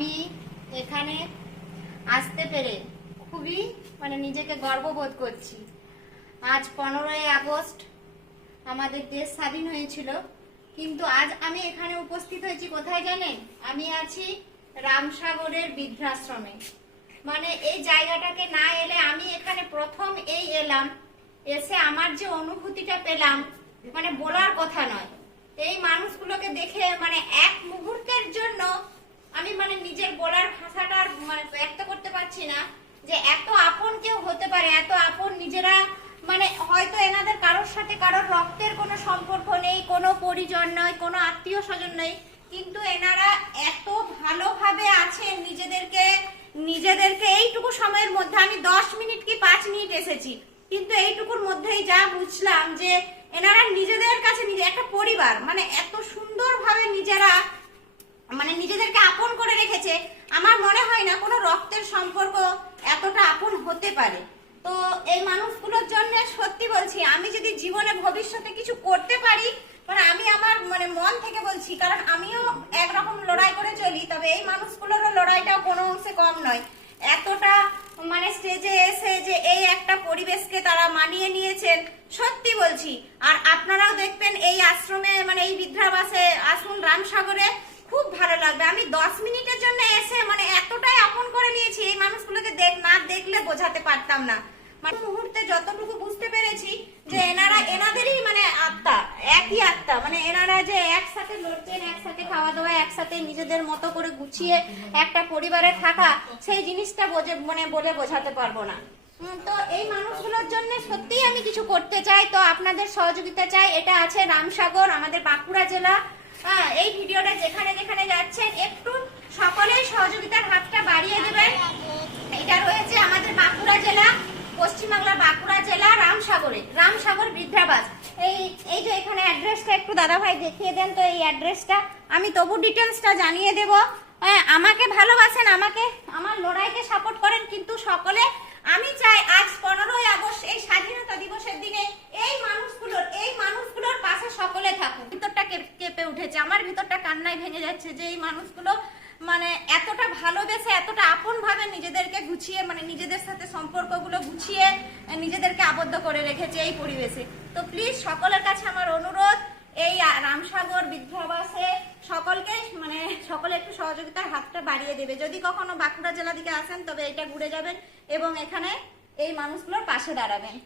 আমি এখানে আসতে পেরে খুবই মানে নিজেকে গর্ববোধ করছি। আজ পনেরোই আগস্ট আমাদের দেশ স্বাধীন হয়েছিল, কিন্তু আজ আমি এখানে উপস্থিত হয়েছি কোথায় জানেন? আমি আছি রামসাগরের বৃদ্ধাশ্রমে। মানে এই জায়গাটাকে না এলে আমি এখানে প্রথম এই এলাম, এসে আমার যে অনুভূতিটা পেলাম মানে বলার কথা নয়। এই মানুষগুলোকে দেখে মানে এক মুহূর্তের জন্য আমি মানে নিজের বলার ভাষাটা আর মানে ব্যক্ত করতে পারছি না যে এত আপন কেউ হতে পারে, এত আপন নিজেরা মানে হয়তো এনাদের কারোর সাথে কারোর রক্তের কোনো সম্পর্ক নেই, কোনো পরিজন নয়, কোনো আত্মীয় স্বজন নেই, কিন্তু এনারা এত ভালোভাবে আছেন নিজেদেরকে নিজেদেরকে এইটুকু সময়ের মধ্যে, আমি দশ মিনিট কি পাঁচ মিনিট এসেছি, কিন্তু এইটুকুর মধ্যেই যা বুঝলাম যে এনারা নিজেদের কাছে নিজে, একটা পরিবার মানে এত সুন্দরভাবে নিজেরা মানে নিজেদেরকে আপন করে রেখেছে, আমার মনে হয় না কোনো রক্তের সম্পর্ক এতটা আপন হতে পারে। তো এই মানুষগুলোর জন্য সত্যি বলছি, আমি যদি জীবনে ভবিষ্যতে কিছু করতে পারি মানে আমি আমার মানে মন থেকে বলছি, কারণ আমিও একরকম লড়াই করে চলি, তবে এই মানুষগুলোরও লড়াইটাও কোনো অংশে কম নয়। এতটা মানে স্টেজে এসে যে এই একটা পরিবেশকে তারা মানিয়ে নিয়েছেন, সত্যি বলছি। আর আপনারাও দেখবেন এই আশ্রমে মানে এই বৃদ্ধাবাসে আসুন রামসাগরে, খুব ভালো লাগবে। আমি দশ মিনিটের জন্য এসে মানে এতটাই আপন করে নিয়েছি এই মানুষগুলোকে দেখ না দেখলে বোঝাতে পারতাম না। মানে মুহূর্তে যতটুকু বুঝতে পেরেছি যে এনারা, এনাদেরই মানে আত্মা, একই আত্মা। মানে এনারা যে একসাথে লড়তেন, একসাথে খাওয়া দাওয়া একসাথে নিজেদের মতো করে গুছিয়ে একটা পরিবারে থাকা, সেই জিনিসটা বোঝে মানে বলে বোঝাতে পারব না। তো এই মানুষগুলোর জন্য সত্যিই আমি কিছু করতে চাই। তো আপনাদের সহযোগিতা চাই। এটা আছে রামসাগর, আমাদের বাঁকুড়া জেলা। হ্যাঁ এই ভিডিওটা যেখানে যেখানে যাচ্ছেন, একটু সকলেই সহযোগিতার হাতটা বাড়িয়ে দেবেন এটা রয়েছে আমাদের বাঁকুড়া জেলা পশ্চিমবাংলার বাঁকুড়া জেলা রামসাগরে, রামসাগর বৃদ্ধাবাস এই এই যে এখানে অ্যাড্রেসটা একটু দাদা ভাই দেখিয়ে দেন তো এই অ্যাড্রেসটা আমি তবু ডিটেলসটা জানিয়ে দেব। আমাকে ভালোবাসেন, আমাকে, আমার লড়াইকে সাপোর্ট করেন, কিন্তু সকলে আমি চাই আজ পনেরোই আগস্ট, এই স্বাধীনতা দিবসের দিনে এই মানুষগুলোর এই মানুষগুলোর পাশে সকলে থাকুক। ভিতরটা কেঁপে উঠেছে। আমার ভিতরটা কান্নায় ভেঙে যাচ্ছে যে এই মানুষগুলো মানে এতটা ভালোবেসে এতটা আপন ভাবে নিজেদেরকে গুছিয়ে মানে নিজেদের সাথে সম্পর্কগুলো গুছিয়ে নিজেদেরকে আবদ্ধ করে রেখেছে এই পরিবেশে। তো প্লিজ সকলের কাছে আমার অনুরোধ, এই রামসাগর বৃদ্ধাবাসে সকলকে মানে সকলে একটু সহযোগিতার হাতটা বাড়িয়ে দেবে। যদি কখনো বাঁকুড়া জেলা দিকে আসেন, তবে এটা ঘুরে যাবেন এবং এখানে এই মানুষগুলোর পাশে দাঁড়াবেন।